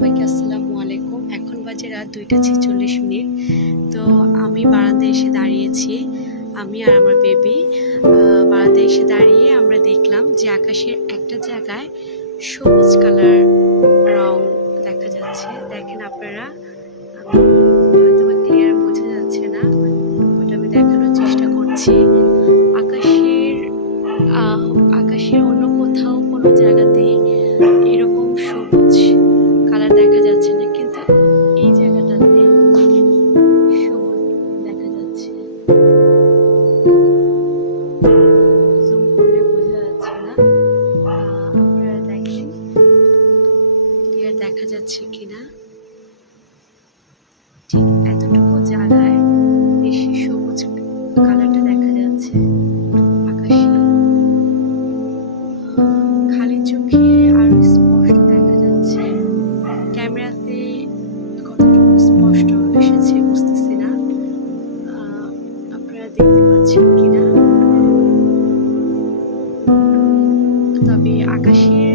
সবাইকে আসসালামু আলাইকুম। এখন বাজে রাত 2টা 46 মিনিট। তো আমি বারান্দায় এসে দাঁড়িয়েছি, আমি আর আমার বেবি। বারান্দায় এসে দাঁড়িয়ে আমরা দেখলাম যে আকাশের একটা জায়গায় সবুজ কালার রং দেখা যাচ্ছে। দেখেন আপনারা, আমি হয়তো বা ক্লিয়ার বোঝা যাচ্ছে না, বাট আমি দেখানোর চেষ্টা করছি। আকাশের আকাশের অন্য কোথাও কোনো জায়গাতেই এরকম সবুজ কালার দেখা যাচ্ছে না, কিন্তু এই জায়গাটাতে সবুজ দেখা যাচ্ছে। জুম করলে বোঝা যাচ্ছে না, আপনারা দেখেন ক্লিয়ার দেখা যাচ্ছে কিনা। ঠিক এতটুকু জায়গায় বেশি সবুজ কালারটা দেখা যাচ্ছে আকাশে। খালি চোখে আরো স্পষ্ট দেখা যাচ্ছে, ক্যামেরাতে কতটুকু স্পষ্ট এসেছে বুঝতেছি না। আপনারা দেখতে পাচ্ছেন কিনা, তবে আকাশের